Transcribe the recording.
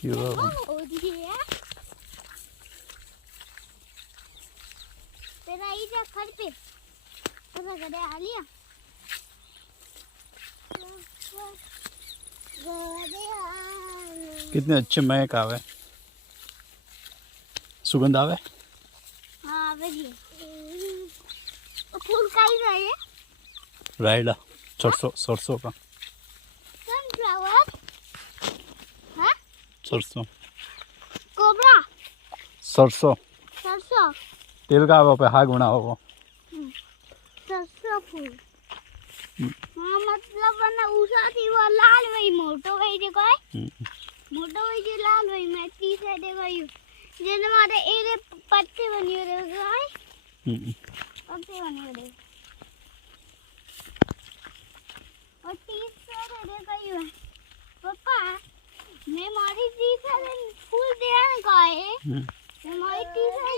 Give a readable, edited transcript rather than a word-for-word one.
क्यों तेरा ही जा खड़ पे तेरा गड़े आ लिया कितने अच्छे महक आवे सुगंध आवे हाँ बढ़िया फूल का ही रहे राइड सरसों सरसों का सनफ्लावर हाँ सरसों कोबरा सरसों सरसों तेल का आवे पे हाग बनाओ वो सरसों फूल हाँ मतलब वरना उषा थी वो लाल वही मोटो वही देखो है मोटो वही जो लाल वही मैं तीसरे देखो यू जिन हमारे एरे पत्ते बनी हो रहे हैं पत्ते बनी हो रहे और तीसरे देखो यू पापा मैं हमारी तीसरे फूल देने का है हमारी तीसरे